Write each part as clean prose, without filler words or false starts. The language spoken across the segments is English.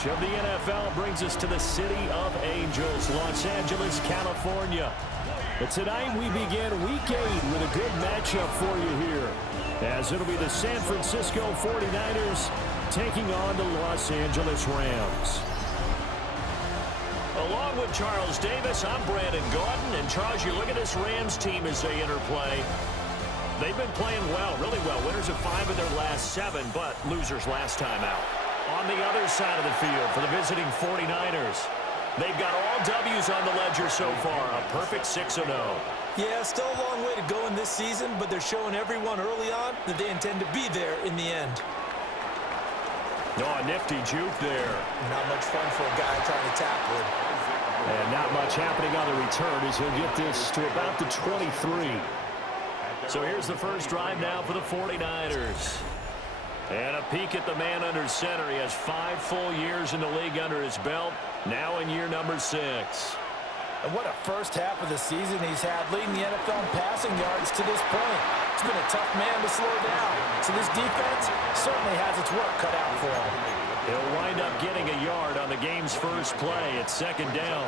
pitch of the NFL brings us to the City of Angels, Los Angeles, California. But tonight we begin Week 8 with a good matchup for you here, as it'll be the San Francisco 49ers taking on the Los Angeles Rams. Along with Charles Davis, I'm Brandon Gordon. And Charles, you look at this Rams team as they interplay. They've been playing well, really well. Winners of 5 of their last 7, but losers last time out. On the other side of the field for the visiting 49ers, they've got all W's on the ledger so far, a perfect 6-0. Yeah, still a long way to go in this season, but they're showing everyone early on that they intend to be there in the end. Oh, a nifty juke there. Not much fun for a guy trying to tackle it. And not much happening on the return as he'll get this to about the 23. So here's the first drive now for the 49ers. And a peek at the man under center. He has 5 full years in the league under his belt, now in year number 6. And what a first half of the season he's had, leading the NFL in passing yards to this point. It's been a tough man to slow down. So this defense certainly has its work cut out for him. He'll wind up getting a yard on the game's first play. It's 2nd down.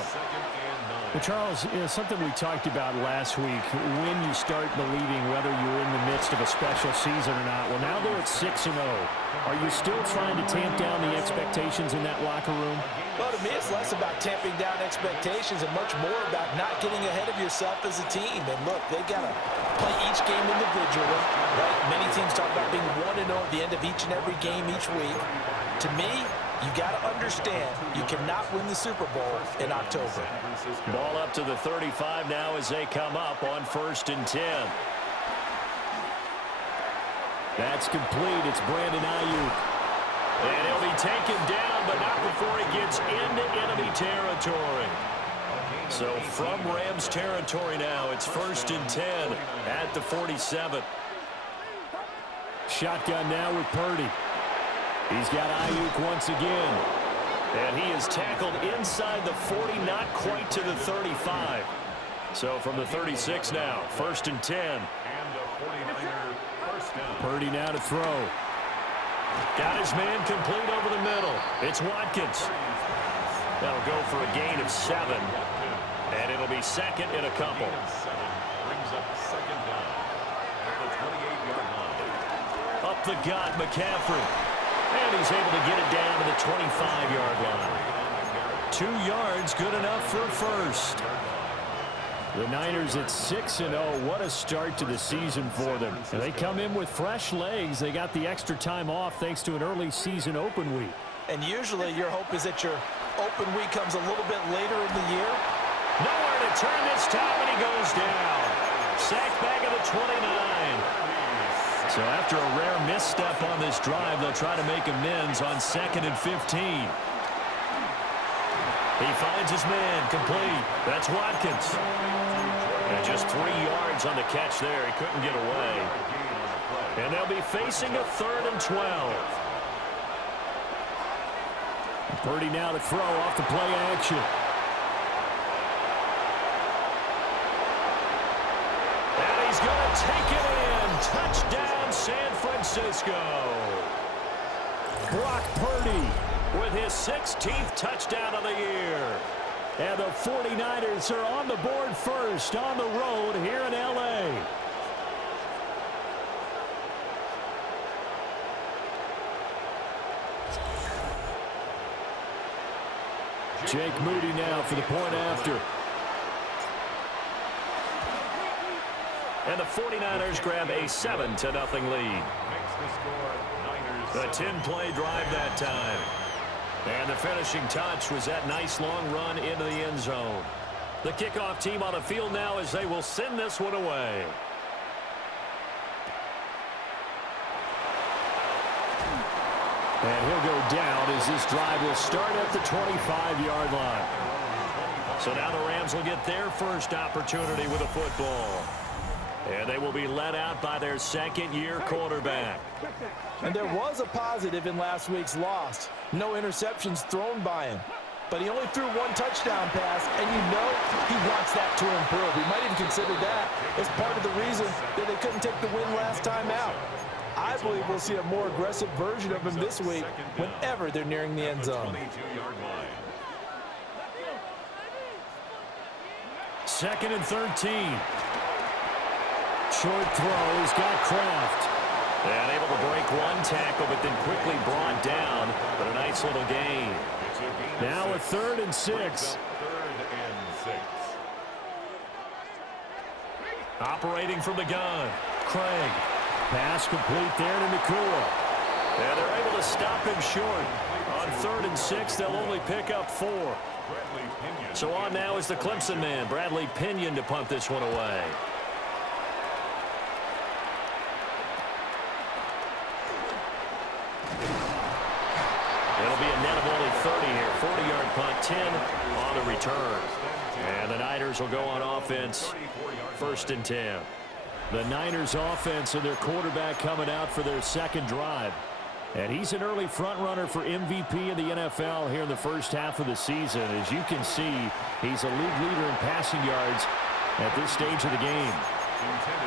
Well, Charles, something we talked about last week, when you start believing whether you're in the midst of a special season or not. Well, now they're at 6-0. Are you still trying to tamp down the expectations in that locker room? Well, to me, it's less about tamping down expectations and much more about not getting ahead of yourself as a team. And look, they got to play each game individually, right? Many teams talk about being 1-0 at the end of each and every game each week. To me, you got to understand you cannot win the Super Bowl in October. Ball up to the 35 now as they come up on 1st and 10. That's complete. It's Brandon Ayuk. And he'll be taken down, but not before he gets into enemy territory. So from Rams territory now, it's 1st and 10 at the 47. Shotgun now with Purdy. He's got Ayuk once again. And he is tackled inside the 40, not quite to the 35. So from the 36 now, 1st and 10. Purdy now to throw. Got his man complete over the middle. It's Watkins. That'll go for a gain of 7. And it'll be 2nd and a couple. Up the gut, McCaffrey. And he's able to get it down to the 25-yard line. 2 yards, good enough for a first. The Niners at 6-0. What a start to the season for them. They come in with fresh legs. They got the extra time off thanks to an early season open week. And usually your hope is that your open week comes a little bit later in the year. Nowhere to turn this time, and he goes down. Sacked back at the 29. So after a rare misstep on this drive, they'll try to make amends on 2nd and 15. He finds his man complete. That's Watkins. And just 3 yards on the catch there. He couldn't get away. And they'll be facing a 3rd and 12. Purdy now to throw off the play action. And he's going to take it in. Touchdown, San Francisco. Brock Purdy with his 16th touchdown of the year. And the 49ers are on the board first on the road here in L.A. Jake Moody now for the point after. And the 49ers grab a 7-0 lead. A 10-play drive that time. And the finishing touch was that nice long run into the end zone. The kickoff team on the field now as they will send this one away. And he'll go down as this drive will start at the 25-yard line. So now the Rams will get their first opportunity with a football. And they will be led out by their 2nd-year quarterback. And there was a positive in last week's loss. No interceptions thrown by him. But he only threw 1 touchdown pass, and you know he wants that to improve. He might even consider that as part of the reason that they couldn't take the win last time out. I I believe we'll see a more aggressive version of him this week whenever they're nearing the end zone. 2nd and 13. Short throw. He's got Kraft. And able to break one tackle, but then quickly brought down. But a nice little gain. Now a 3rd and 6. Operating from the gun. Craig. Pass complete there to Nakua. And they're able to stop him short. On 3rd and 6, they'll only pick up 4. So on now is the Clemson man, Bradley Pinion, to punt this one away. It'll be a net of only 30 here. 40-yard punt, 10 on the return. And the Niners will go on offense, 1st and 10. The Niners offense and their quarterback coming out for their 2nd drive. And he's an early front runner for MVP in the NFL here in the first half of the season. As you can see, he's a league leader in passing yards at this stage of the game.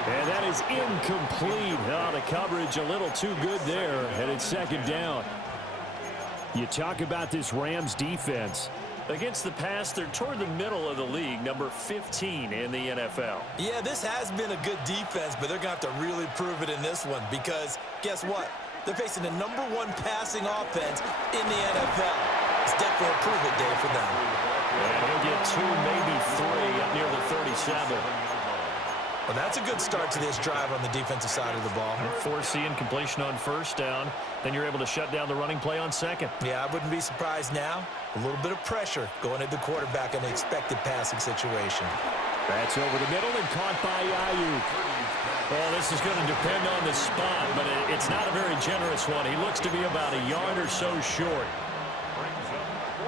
And that is incomplete. Oh, the coverage a little too good there, and it's 2nd down. You talk about this Rams defense. Against the pass, they're toward the middle of the league, number 15 in the NFL. Yeah, this has been a good defense, but they're going to have to really prove it in this one because guess what? They're facing the #1 passing offense in the NFL. It's definitely a prove-it day for them. And he'll get 2, maybe 3 up near the 37. Well, that's a good start to this drive on the defensive side of the ball. Forcing completion on 1st down. Then you're able to shut down the running play on 2nd. Yeah, I wouldn't be surprised now. A little bit of pressure going at the quarterback in an expected passing situation. That's over the middle and caught by Ayuk. Well, this is going to depend on the spot, but it's not a very generous one. He looks to be about a yard or so short.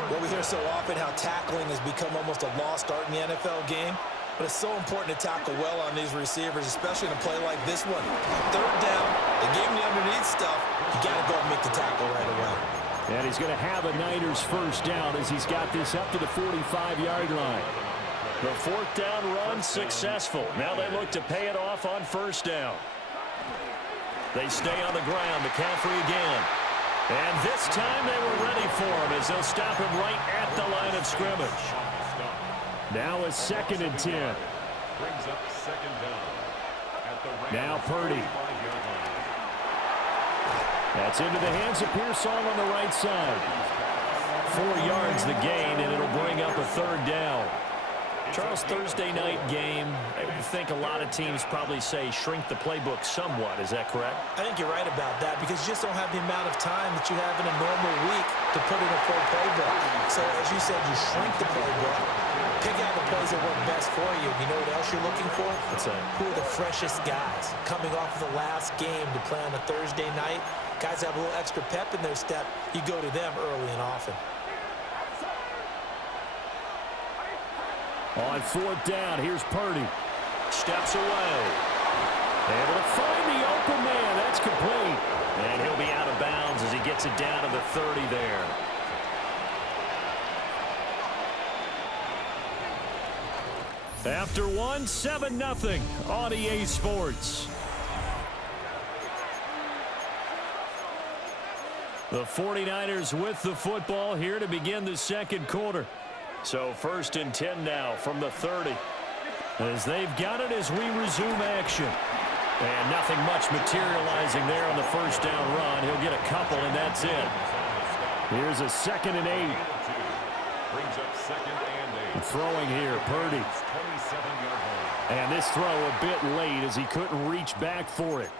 Well, we hear so often how tackling has become almost a lost art in the NFL game. But it's so important to tackle well on these receivers, especially in a play like this one. 3rd down, they gave him the underneath stuff. You got to go and make the tackle right away. And he's going to have a Niners 1st down as he's got this up to the 45-yard line. The 4th down run successful. Now they look to pay it off on 1st down. They stay on the ground. McCaffrey again. And this time they were ready for him as they'll stop him right at the line of scrimmage. Now a 2nd and 10. Now Purdy. That's into the hands of Pearsall on the right side. 4 yards the gain, and it'll bring up a 3rd down. Charles, Thursday night game, I would think a lot of teams probably say shrink the playbook somewhat. Is that correct? I think you're right about that because you just don't have the amount of time that you have in a normal week to put in a full playbook. So, as you said, you shrink the playbook, pick out the plays that work best for you. You know what else you're looking for? What's that? Who are the freshest guys coming off of the last game to play on a Thursday night? Guys have a little extra pep in their step. You go to them early and often. On 4th down, here's Purdy. Steps away. Able to find the open man. That's complete. And he'll be out of bounds as he gets it down to the 30 there. After one, 7-0 on EA Sports. The 49ers with the football here to begin the 2nd quarter. So 1st and 10 now from the 30. As they've got it as we resume action. And nothing much materializing there on the 1st down run. He'll get a couple, and that's it. Here's a 2nd and 8. Throwing here, Purdy. And this throw a bit late as he couldn't reach back for it.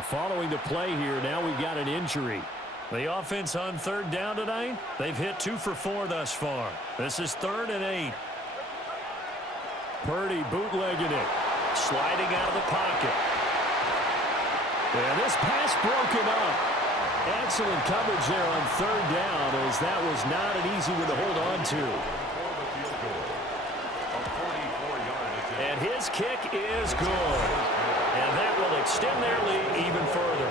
Following the play here, now we've got an injury. The offense on 3rd down tonight, they've hit 2 for 4 thus far. This is 3rd and 8. Purdy bootlegging it. Sliding out of the pocket. And this pass broken up. Excellent coverage there on 3rd down as that was not an easy one to hold on to. And his kick is good. And that will extend their lead even further.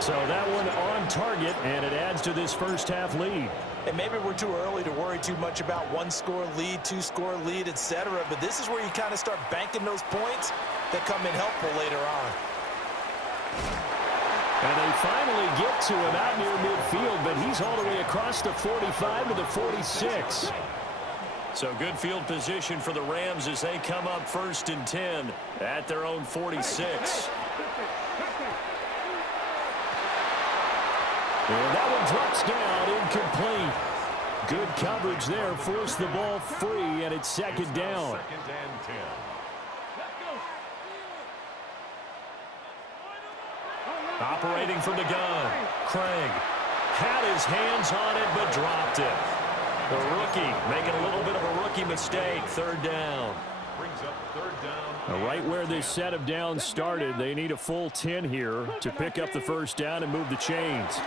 So that one on target, and it adds to this first half lead. And maybe we're too early to worry too much about 1-score lead, 2-score lead, etc. But this is where you kind of start banking those points that come in helpful later on. And they finally get to him out near midfield, but he's all the way across the 45 to the 46. So good field position for the Rams as they come up 1st and 10 at their own 46. And that one drops down, incomplete. Good coverage there, forced the ball free, and it's 2nd down. Operating from the gun, Craig had his hands on it but dropped it. The rookie making a little bit of a rookie mistake, 3rd down. Brings up 3rd down. Right where this set of downs started, they need a full 10 here to pick up the 1st down and move the chains.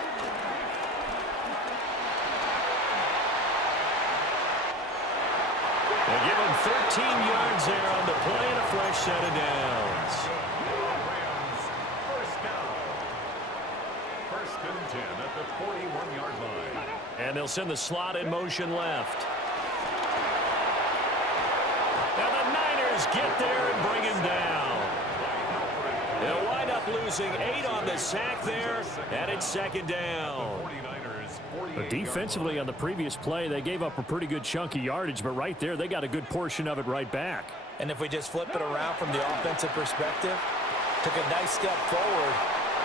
They give him 13 yards there on the play and a fresh set of downs. Rams, 1st down. 1st and 10 at the 41-yard line. And they'll send the slot in motion left. And the Niners get there and bring him down. They'll wind up losing 8 on the sack there, and it's 2nd down. But defensively on the previous play, they gave up a pretty good chunk of yardage, but right there, they got a good portion of it right back. And if we just flip it around from the offensive perspective, took a nice step forward,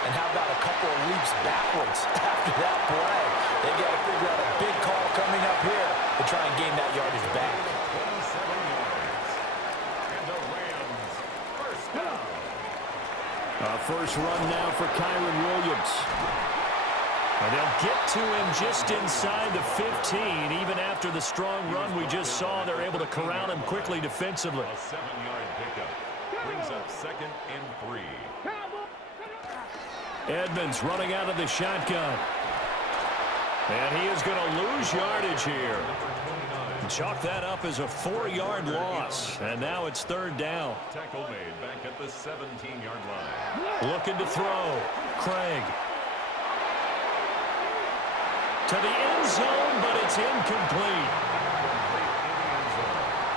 and how about a couple of leaps backwards after that play? They got to figure out a big call coming up here to try and gain that yardage back. 27 yards. And the Rams, 1st down. First run now for Kyron Williams. And they'll get to him just inside the 15. Even after the strong run we just saw, they're able to corral him quickly defensively. A 7-yard pickup. Brings up 2nd and 3. Edmonds running out of the shotgun. And he is going to lose yardage here. Chalk that up as a 4-yard loss. And now it's 3rd down. Tackle made back at the 17-yard line. Looking to throw. Craig. To the end zone, but it's incomplete.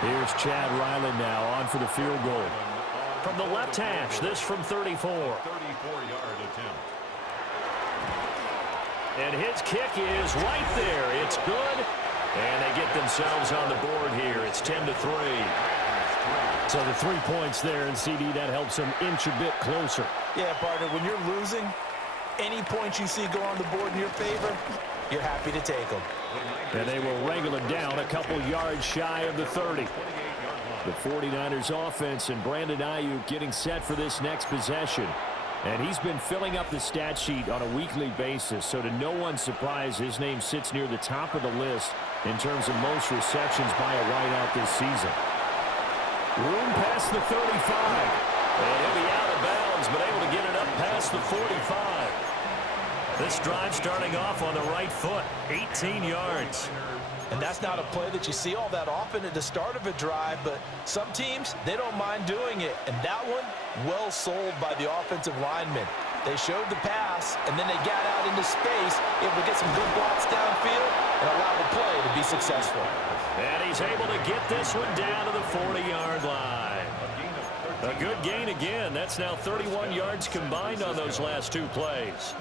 Here's Chad Ryland now on for the field goal. From the left hash, this from 34. 34-yard attempt. And his kick is right there. It's good. And they get themselves on the board here. It's 10-3. So the 3 points there, and CD, that helps them inch a bit closer. Yeah, partner, when you're losing, any points you see go on the board in your favor, you're happy to take them. And they will wrangle it down a couple yards shy of the 30. The 49ers offense and Brandon Ayuk getting set for this next possession. And he's been filling up the stat sheet on a weekly basis, so to no one's surprise, his name sits near the top of the list in terms of most receptions by a wideout this season. Room past the 35. And he'll be out of bounds, but able to get it up past the 45. This drive starting off on the right foot, 18 yards. And that's not a play that you see all that often at the start of a drive, but some teams, they don't mind doing it. And that one, well sold by the offensive linemen. They showed the pass, and then they got out into space, able to get some good blocks downfield and allow the play to be successful. And he's able to get this one down to the 40-yard line. A good gain again. That's now 31 yards combined on those last 2 plays.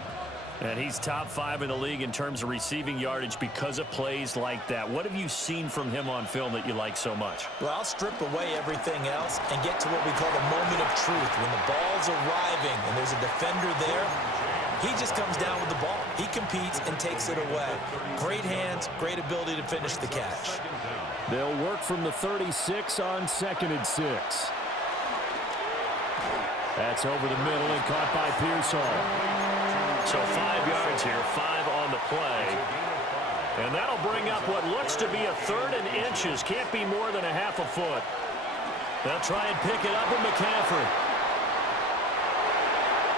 And he's top 5 in the league in terms of receiving yardage because of plays like that. What have you seen from him on film that you like so much? Well, I'll strip away everything else and get to what we call the moment of truth. When the ball's arriving and there's a defender there, he just comes down with the ball. He competes and takes it away. Great hands, great ability to finish the catch. They'll work from the 36 on 2nd and 6. That's over the middle and caught by Pearsall. So 5 yards here, 5 on the play. And that'll bring up what looks to be a 3rd and inches. Can't be more than a half a foot. They'll try and pick it up with McCaffrey.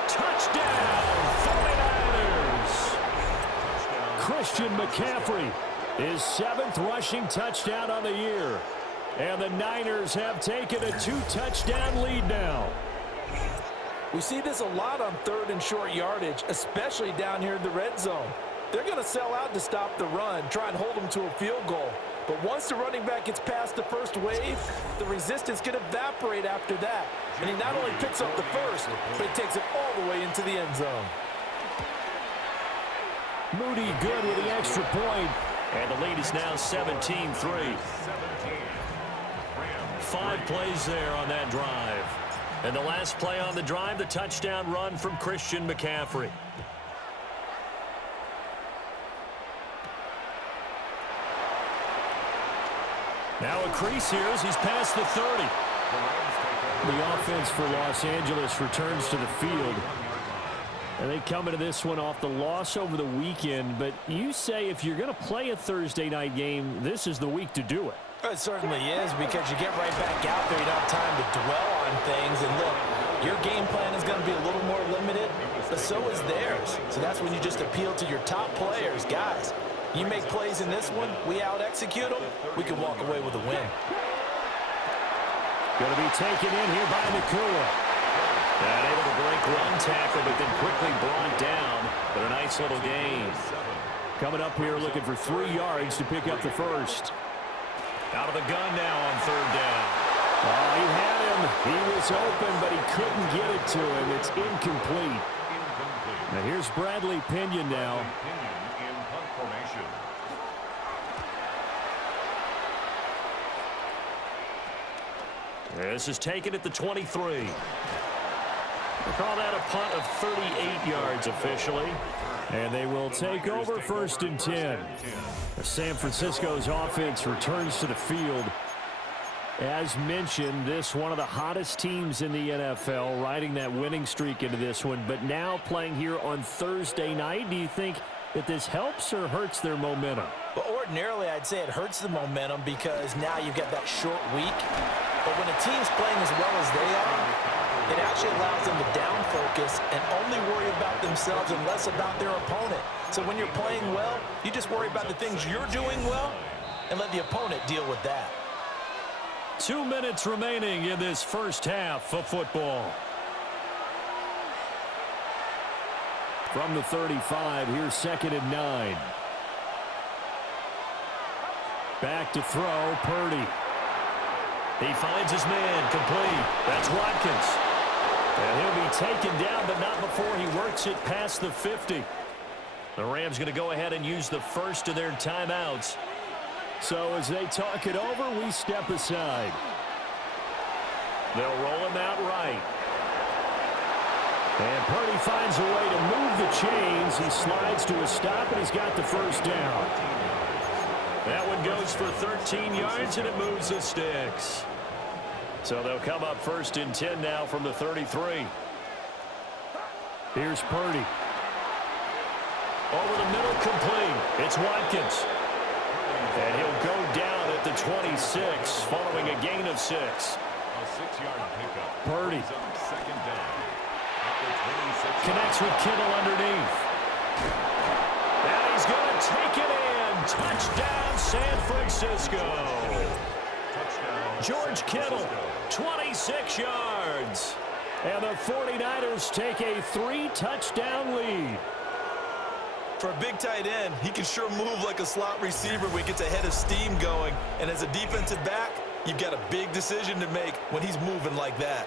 Touchdown, 49ers! Christian McCaffrey, his 7th rushing touchdown on the year. And the Niners have taken a 2-touchdown lead now. We see this a lot on 3rd and short yardage, especially down here in the red zone. They're going to sell out to stop the run, try and hold them to a field goal. But once the running back gets past the first wave, the resistance can evaporate after that. And he not only picks up the first, but he takes it all the way into the end zone. Moody good with the extra point. And the lead is now 17-3. 5 plays there on that drive. And the last play on the drive, the touchdown run from Christian McCaffrey. Now a crease here as he's past the 30. The offense for Los Angeles returns to the field. And they come into this one off the loss over the weekend. But you say if you're going to play a Thursday night game, this is the week to do it. It certainly is, because you get right back out there. You don't have time to dwell on things. And look, your game plan is going to be a little more limited, but so is theirs. So that's when you just appeal to your top players. Guys, you make plays in this one, we out-execute them, we can walk away with a win. Going to be taken in here by Nakua. And able to break one tackle, but then quickly brought down. But a nice little gain. Coming up here looking for 3 yards to pick up the first. Out of the gun now on 3rd down. Oh, he had him. He was open, but he couldn't get it to him. It's incomplete. Now here's Bradley Pinion now. This is taken at the 23. We'll call that a punt of 38 yards officially. And they will take over 1st and 10. San Francisco's offense returns to the field. As mentioned, this one of the hottest teams in the NFL, riding that winning streak into this one, but now playing here on Thursday night. Do you think that this helps or hurts their momentum? Well, ordinarily, I'd say it hurts the momentum because now you've got that short week. But when a team's playing as well as they are, it actually allows them to down focus and only worry about themselves and less about their opponent. So when you're playing well, you just worry about the things you're doing well and let the opponent deal with that. 2 minutes remaining in this first half of football. From the 35, here's 2nd and 9. Back to throw, Purdy. He finds his man, complete. That's Watkins. And he'll be taken down, but not before he works it past the 50. The Rams going to go ahead and use the first of their timeouts. So as they talk it over, we step aside. They'll roll him out right. And Purdy finds a way to move the chains. He slides to a stop, and he's got the first down. That one goes for 13 yards, and it moves the sticks. So they'll come up 1st and 10 now from the 33. Here's Purdy. Over the middle, complete. It's Watkins. And he'll go down at the 26 following a gain of 6. A 6-yard pickup. Purdy. 2nd down. Connects with Kittle underneath. And he's going to take it in. Touchdown, San Francisco. George Kittle, 26 yards. And the 49ers take a 3-touchdown lead. For a big tight end, he can sure move like a slot receiver when he gets a head of steam going. And as a defensive back, you've got a big decision to make when he's moving like that.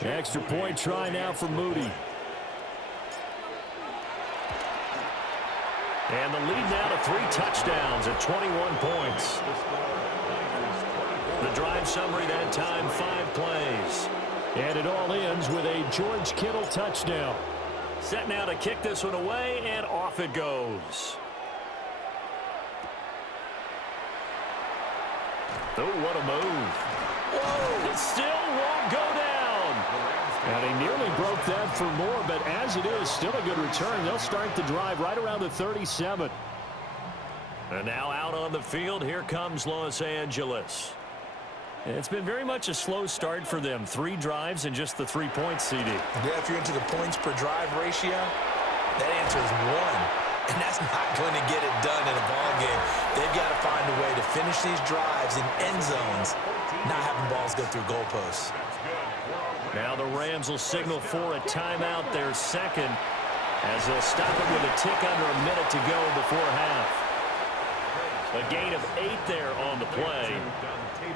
Extra point try now for Moody. And the lead now to 3 touchdowns at 21 points. The drive summary that time, 5 plays. And it all ends with a George Kittle touchdown. Set now to kick this one away, and off it goes. Oh, what a move. Whoa, it still won't go down. And he nearly broke that for more, but as it is, still a good return. They'll start the drive right around the 37. And now out on the field, here comes Los Angeles. It's been very much a slow start for them. 3 drives and just the 3 points, CD. Yeah, if you're into the points per drive ratio, that answer is 1. And that's not going to get it done in a ball game. They've got to find a way to finish these drives in end zones, not having balls go through goalposts. Now the Rams will signal for a timeout, their second, as they'll stop it with a tick under a minute to go before half. A gain of 8 there on the play,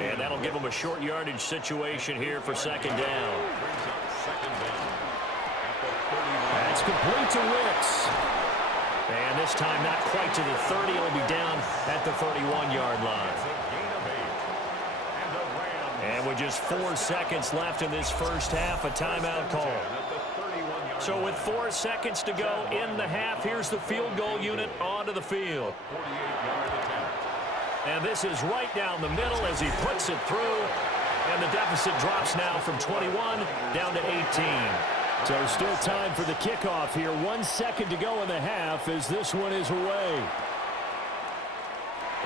and that'll give them a short yardage situation here for second down. That's complete to Wicks. And this time not quite to the 30. It'll be down at the 31-yard line. And with just 4 seconds left in this first half, a timeout call. So with 4 seconds to go in the half, here's the field goal unit onto the field. And this is right down the middle as he puts it through. And the deficit drops now from 21 down to 18. So still time for the kickoff here. 1 second to go in the half as this one is away.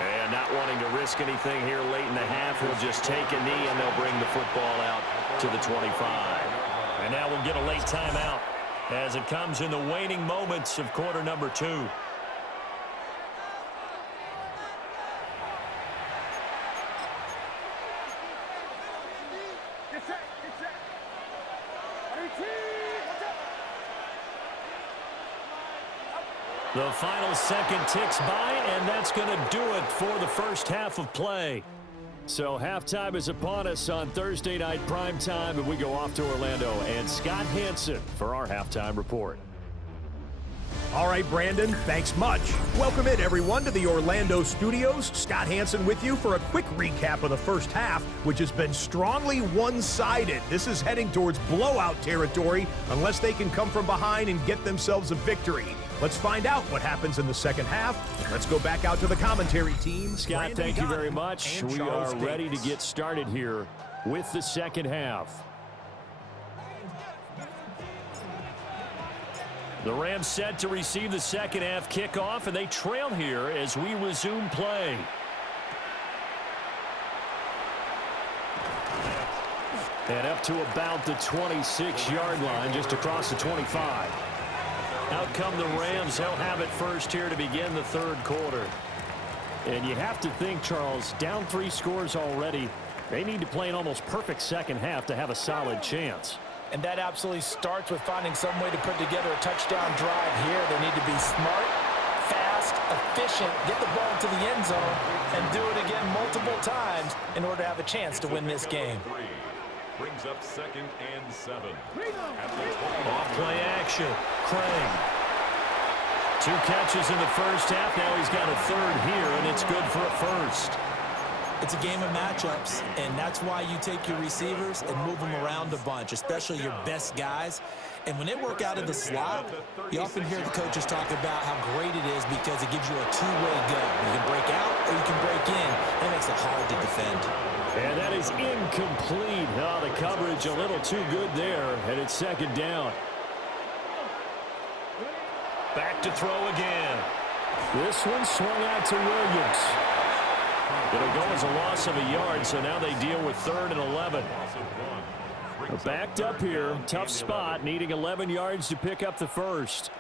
And not wanting to risk anything here late in the half, he'll just take a knee and they'll bring the football out to the 25. And now we'll get a late timeout as it comes in the waning moments of quarter number 2. The final second ticks by, and that's going to do it for the first half of play. So halftime is upon us on Thursday night primetime, and we go off to Orlando. And Scott Hansen for our halftime report. All right, Brandon, thanks much. Welcome in, everyone, to the Orlando studios. Scott Hansen with you for a quick recap of the first half, which has been strongly one-sided. This is heading towards blowout territory unless they can come from behind and get themselves a victory. Let's find out what happens in the second half. Let's go back out to the commentary team. Scott, thank you very much. We are ready to get started here with the second half. The Rams set to receive the second half kickoff, and they trail here as we resume play. And up to about the 26-yard line, just across the 25. Out come the Rams. They'll have it first here to begin the third quarter. And you have to think, Charles, down 3 scores already. They need to play an almost perfect second half to have a solid chance. And that absolutely starts with finding some way to put together a touchdown drive here. They need to be smart, fast, efficient, get the ball to the end zone, and do it again multiple times in order to have a chance to win this game. Brings up second and 7. Off play action. Craig. 2 catches in the first half. Now he's got a third here, and it's good for a first. It's a game of matchups, and that's why you take your receivers and move them around a bunch, especially your best guys. And when they work out of the slot, you often hear the coaches talk about how great it is because it gives you a two-way go. You can break out or you can break in. That makes it hard to defend. And that is incomplete. Oh, the coverage a little too good there, and it's second down. Back to throw again. This one swung out to Williams. It'll go as a loss of a yard, so now they deal with 3rd and 11. They're backed up here. Tough spot, needing 11 yards to pick up the first.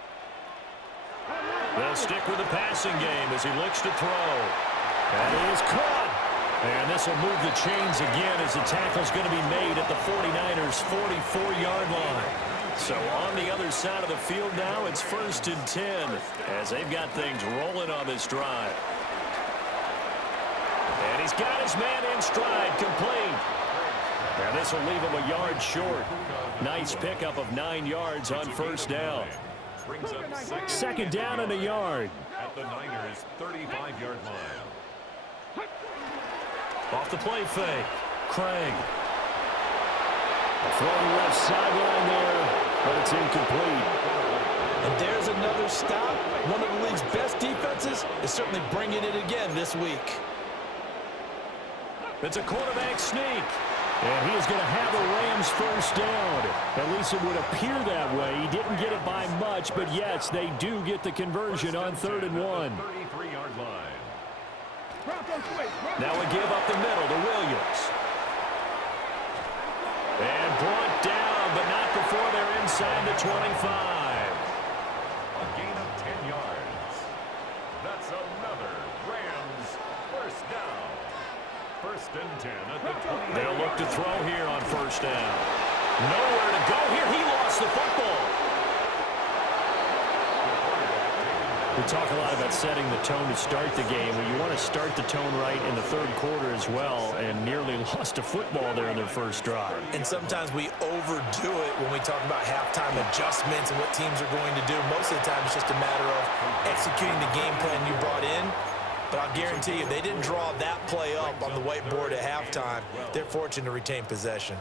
They'll stick with the passing game as he looks to throw. And he is caught. And this will move the chains again as the tackle's going to be made at the 49ers' 44-yard line. So on the other side of the field now, it's 1st and 10 as they've got things rolling on this drive. And he's got his man in stride, complete. And this will leave him a yard short. Nice pickup of 9 yards on first down. Second down and a yard. At the Niners' 35-yard line. Off the play fake. Craig. Throwing left sideline there, but it's incomplete. And there's another stop. One of the league's best defenses is certainly bringing it again this week. It's a quarterback sneak. And he is going to have the Rams first down. At least it would appear that way. He didn't get it by much, but yes, they do get the conversion on 3rd and 1. 33-yard line. Now we give up the middle to Williams. And brought down, but not before they're inside the 25. A gain of 10 yards. That's another Rams first down. 1st and 10 at the 20. They'll look to throw here on first down. Nowhere to go here. He lost the football. We talk a lot about setting the tone to start the game. Well, you want to start the tone right in the third quarter as well, and nearly lost a football there in their first drive. And sometimes we overdo it when we talk about halftime adjustments and what teams are going to do. Most of the time, it's just a matter of executing the game plan you brought in. But I'll guarantee you, they didn't draw that play up on the whiteboard at halftime. They're fortunate to retain possession.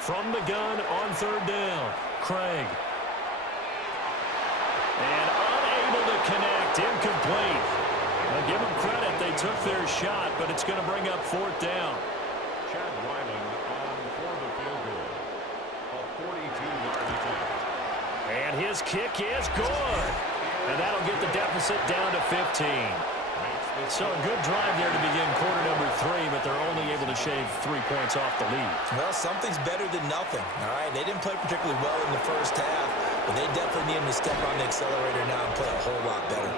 From the gun on third down, Craig. And unable to connect, incomplete. Now give them credit, they took their shot, but it's going to bring up fourth down. Chad Wyland on for the field goal. A 42-yard attempt. And his kick is good. And that'll get the deficit down to 15. So a good drive there to begin quarter number 3, but they're only able to shave 3 points off the lead. Well, something's better than nothing, all right? They didn't play particularly well in the first half, but they definitely need him to step on the accelerator now and play a whole lot better.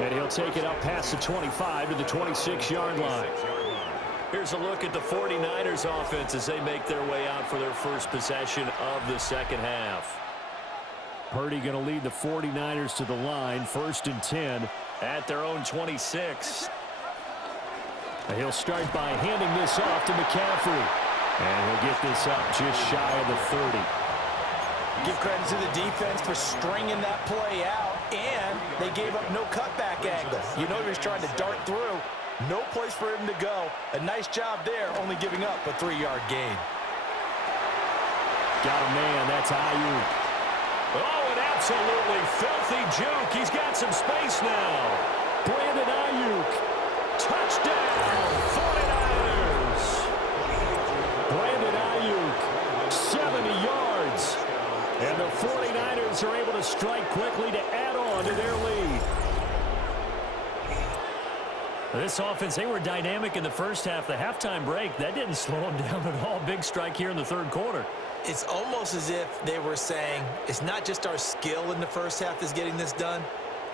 And he'll take it up past the 25 to the 26-yard line. Here's a look at the 49ers offense as they make their way out for their first possession of the second half. Purdy going to lead the 49ers to the line, 1st and 10. At their own 26. And he'll start by handing this off to McCaffrey. And he'll get this up just shy of the 30. Give credit to the defense for stringing that play out, and they gave up no cutback angle. You know he was trying to dart through. No place for him to go. A nice job there, only giving up a 3-yard gain. Got a man, that's Ayuk. Oh, an absolutely filthy juke. He's got some space now. Brandon Ayuk. Touchdown, 49ers. Brandon Ayuk, 70 yards. And the 49ers are able to strike quickly to add on to their lead. This offense, they were dynamic in the first half. The halftime break, that didn't slow them down at all. Big strike here in the third quarter. It's almost as if they were saying, it's not just our skill in the first half that's getting this done,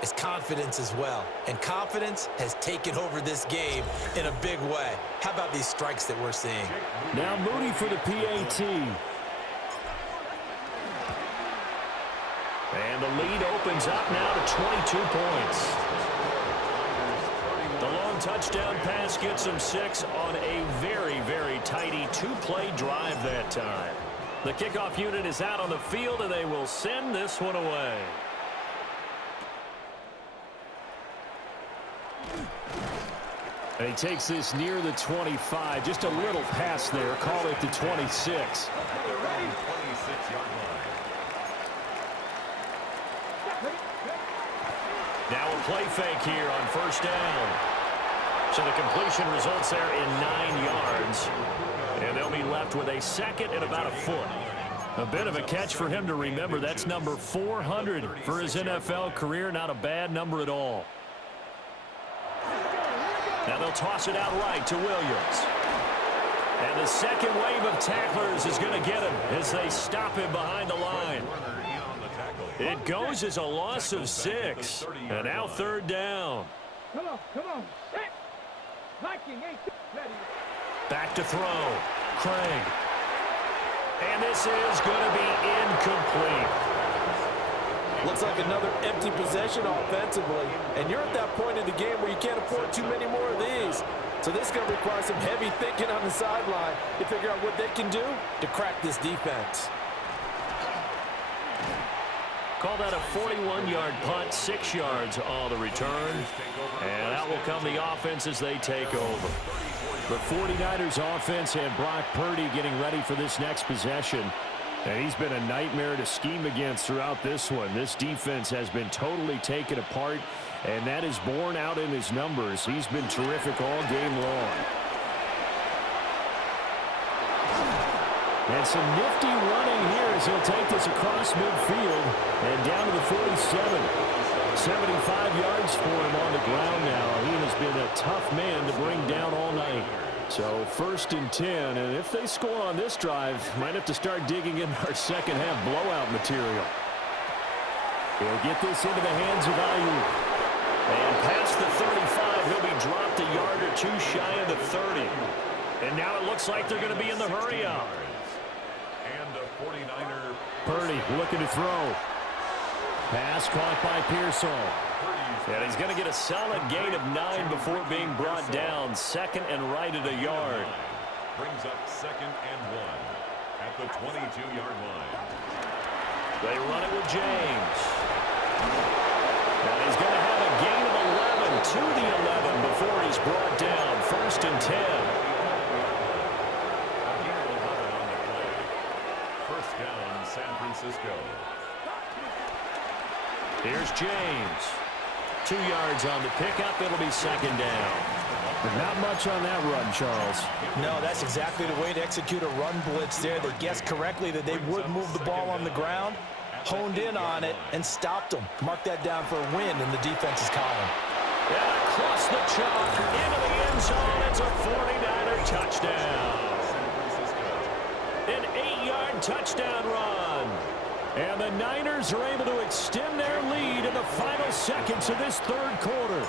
it's confidence as well. And confidence has taken over this game in a big way. How about these strikes that we're seeing? Now Moody for the PAT. And the lead opens up now to 22 points. The long touchdown pass gets them 6 on a very, very tidy 2-play drive that time. The kickoff unit is out on the field, and they will send this one away. And he takes this near the 25. Just a little pass there. Call it the 26. Now a play fake here on first down. So the completion results there in 9 yards. And they'll be left with a second and about a foot. A bit of a catch for him to remember. That's number 400 for his NFL career. Not a bad number at all. Now they'll toss it out right to Williams. And the second wave of tacklers is going to get him as they stop him behind the line. It goes as a loss of 6. And now third down. Come on. Back to throw. Craig. And this is going to be incomplete. Looks like another empty possession offensively. And you're at that point in the game where you can't afford too many more of these. So this is going to require some heavy thinking on the sideline to figure out what they can do to crack this defense. Call that a 41-yard punt, 6 yards on the return. And out will come the offense as they take over. The 49ers offense and Brock Purdy getting ready for this next possession. And he's been a nightmare to scheme against throughout this one. This defense has been totally taken apart, and that is borne out in his numbers. He's been terrific all game long. And some nifty running here as he'll take this across midfield and down to the 47. 75 yards for him on the ground now. He has been a tough man to bring down all night. So 1st and 10, and if they score on this drive, might have to start digging in our second half blowout material. He'll get this into the hands of Ayuk. And past the 35, he'll be dropped a yard or two shy of the 30. And now it looks like they're going to be in the hurry-up. And a 49er. Purdy looking to throw. Pass caught by Pearsall. And he's going to get a solid gain of 9 before being brought down. Second and right at a yard. Brings up 2nd and 1 at the 22-yard line. They run it with James. And he's going to have a gain of 11 to the 11 before he's brought down. 1st and 10. A gain of 11 on the play. 1st down, San Francisco. Here's James. 2 yards on the pickup. It'll be 2nd down. But not much on that run, Charles. No, that's exactly the way to execute a run blitz there. They guessed correctly that they would move the ball on the ground, honed in on it, and stopped them. Mark that down for a win in the defense's column. And across the chalk into the end zone. It's a 49er touchdown. An 8-yard touchdown run. And the Niners are able to extend their lead in the final seconds of this 3rd quarter.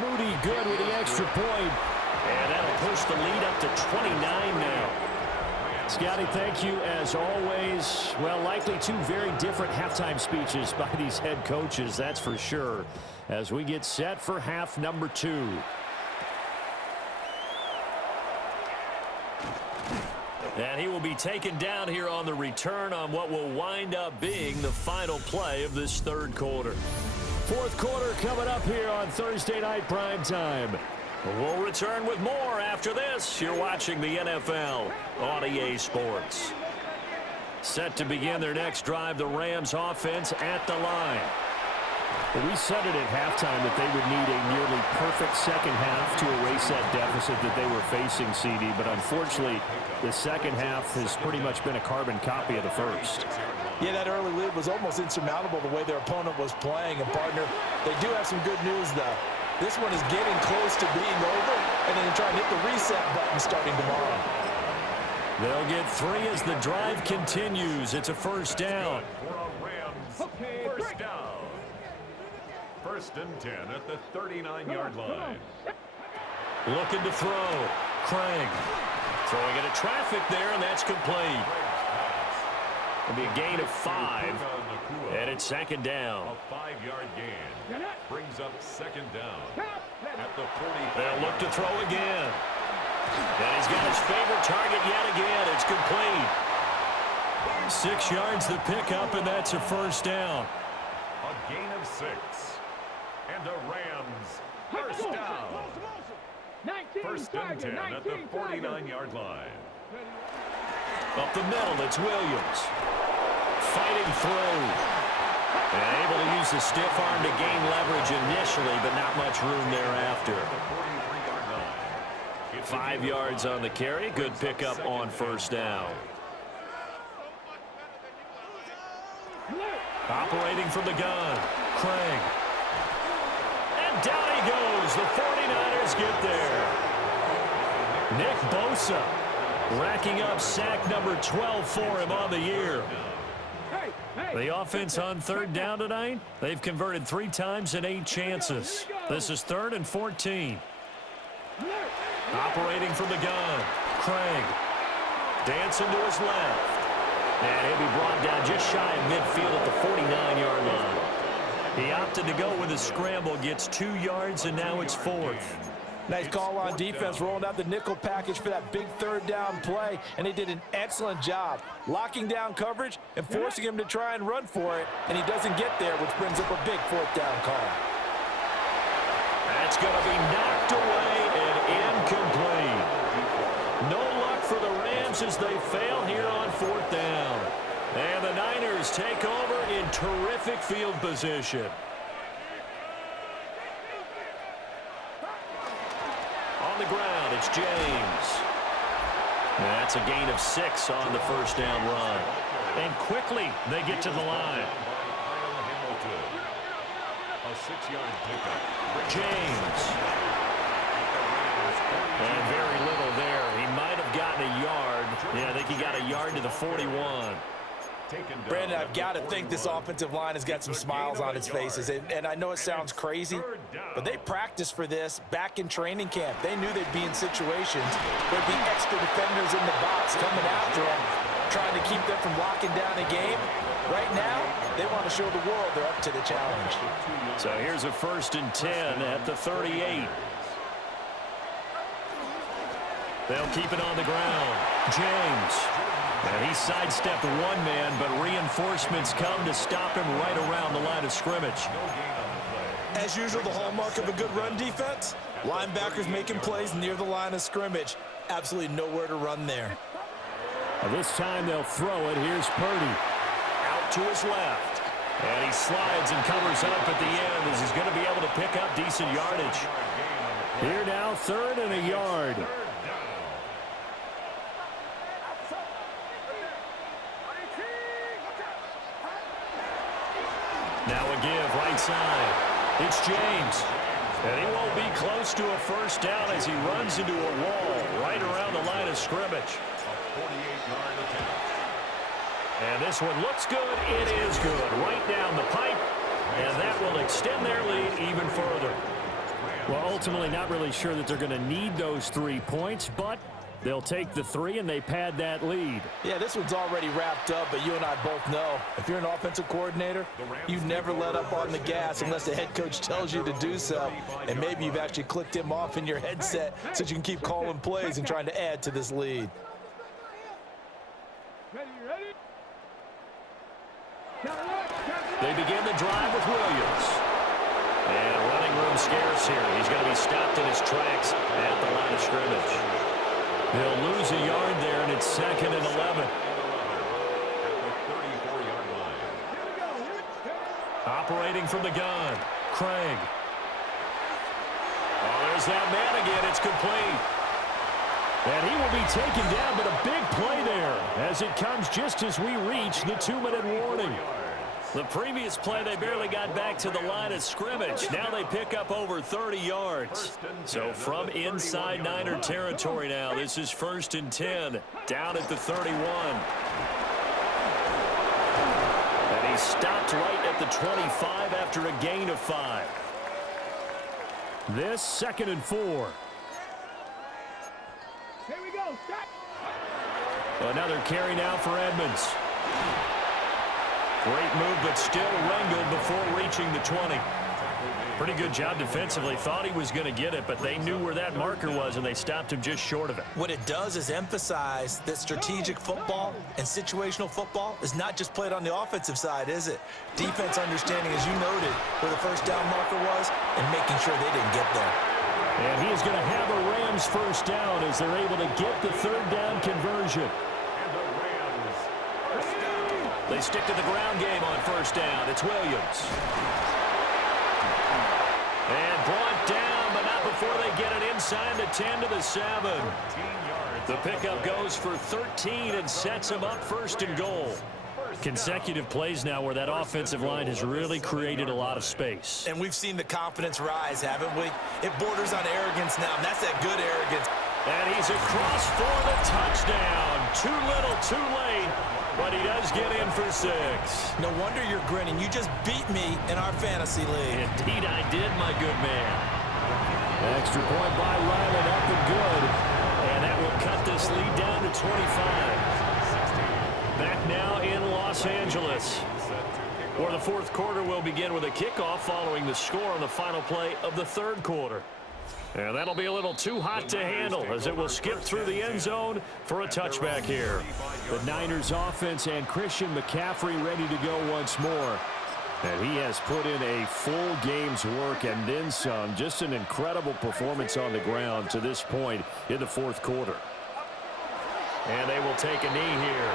Moody good with the extra point. And that'll push the lead up to 29 now. Scotty, thank you as always. Well, likely 2 very different halftime speeches by these head coaches, that's for sure, as we get set for half number 2. And he will be taken down here on the return on what will wind up being the final play of this 3rd quarter. 4th quarter coming up here on Thursday Night Primetime. We'll return with more after this. You're watching the NFL on EA Sports. Set to begin their next drive, the Rams offense at the line. Well, we said it at halftime that they would need a nearly perfect second half to erase that deficit that they were facing, CD. But unfortunately, the second half has pretty much been a carbon copy of the first. Yeah, that early lead was almost insurmountable the way their opponent was playing. And, partner, they do have some good news, though. This one is getting close to being over, and then trying to hit the reset button starting tomorrow. They'll get 3 as the drive continues. It's a 1st down. First down. 1st and 10 at the 39-yard line. Looking to throw. Craig throwing into traffic there, and that's complete. It'll be a gain of 5, and it's 2nd down. A 5-yard gain. Brings up 2nd down at the 40. They'll look to throw again. And he's got his favorite target yet again. It's complete. 6 yards the pickup, and that's a 1st down. A gain of 6. And the Rams 1st down. 1st and 10 at the 49-yard line. Up the middle, it's Williams. Fighting through. And able to use the stiff arm to gain leverage initially, but not much room thereafter. 5 yards on the carry. Good pickup on 1st down. Operating from the gun. Craig. And down he goes. The 49ers get there. Nick Bosa racking up sack number 12 for him on the year. The offense on 3rd down tonight, they've converted 3 times in 8 chances. This is 3rd and 14. Operating from the gun, Craig. Dancing to his left. And he'll be brought down just shy of midfield at the 49-yard line. He opted to go with a scramble, gets 2 yards, and now it's 4th. Nice call on defense, rolling out the nickel package for that big 3rd down play, and they did an excellent job locking down coverage and forcing him to try and run for it, and he doesn't get there, which brings up a big 4th down call. That's going to be knocked away and incomplete. No luck for the Rams as they fail here on 4th down. And the Niners take over in terrific field position. On the ground, it's James. That's a gain of 6 on the 1st down run. And quickly, they get to the line. A 6-yard pickup. James. And very little there. He might have gotten a yard. Yeah, I think he got a yard to the 41. Brandon, I've got to think this offensive line has got some smiles on its faces. And I know it sounds crazy, but they practiced for this back in training camp. They knew they'd be in situations where there'd be extra defenders in the box coming after them, trying to keep them from locking down a game. Right now, they want to show the world they're up to the challenge. So here's a 1st and 10 at the 38. They'll keep it on the ground. James. And he sidestepped one man, but reinforcements come to stop him right around the line of scrimmage. As usual, the hallmark of a good run defense, linebackers making plays near the line of scrimmage. Absolutely nowhere to run there. Now this time they'll throw it. Here's Purdy. Out to his left. And he slides and covers up at the end as he's going to be able to pick up decent yardage. Here now, 3rd and a yard. Now a give right side. It's James. And he won't be close to a 1st down as he runs into a wall right around the line of scrimmage. And this one looks good. It is good. Right down the pipe. And that will extend their lead even further. Well, ultimately not really sure that they're going to need those 3 points, but they'll take the 3 and they pad that lead. Yeah, this one's already wrapped up, but you and I both know if you're an offensive coordinator, you never let up on the gas unless the head coach tells you to do so. And maybe you've actually clicked him off in your headset so you can keep calling plays and trying to add to this lead. They begin the drive with Williams. And running room scarce here. He's going to be stopped in his tracks at the line of scrimmage. They'll lose a yard there, and it's 2nd and 11. Operating from the gun, Craig. Oh, there's that man again. It's complete. And he will be taken down, but a big play there as it comes just as we reach the 2-minute warning. The previous play, they barely got back to the line of scrimmage. Now they pick up over 30 yards. So from inside Niner territory now, this is 1st and 10, down at the 31. And he stopped right at the 25 after a gain of 5. This 2nd and 4. Here we go. Stop. Another carry now for Edmonds. Great move, but still wrangled before reaching the 20. Pretty good job defensively. Thought he was going to get it, but they knew where that marker was, and they stopped him just short of it. What it does is emphasize that strategic football and situational football is not just played on the offensive side, is it? Defense understanding, as you noted, where the 1st down marker was and making sure they didn't get there. And he is going to have a Rams 1st down as they're able to get the 3rd down conversion. They stick to the ground game on 1st down. It's Williams. And brought down, but not before they get it inside the 10 to the 7. The pickup goes for 13 and sets him up 1st and goal. Consecutive plays now where that offensive line has really created a lot of space. And we've seen the confidence rise, haven't we? It borders on arrogance now, and that's that good arrogance. And he's across for the touchdown. Too little, too late. But he does get in for 6. No wonder you're grinning. You just beat me in our fantasy league. Indeed I did, my good man. Extra point by Ryland, up and good. And that will cut this lead down to 25. Back now in Los Angeles. For the 4th quarter, we'll begin with a kickoff following the score on the final play of the 3rd quarter. And that'll be a little too hot to handle as it will skip through the end zone for a touchback here. The Niners offense and Christian McCaffrey ready to go once more. And he has put in a full game's work and then some. Just an incredible performance on the ground to this point in the 4th quarter. And they will take a knee here.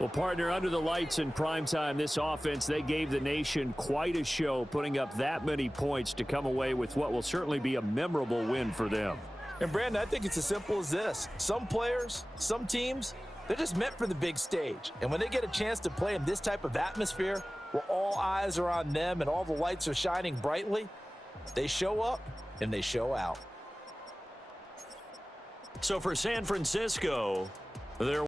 Well, partner, under the lights in primetime, this offense, they gave the nation quite a show, putting up that many points to come away with what will certainly be a memorable win for them. And, Brandon, I think it's as simple as this. Some players, some teams, They're just meant for the big stage. And when they get a chance to play in this type of atmosphere, where all eyes are on them and all the lights are shining brightly, they show up and they show out. So for San Francisco, they're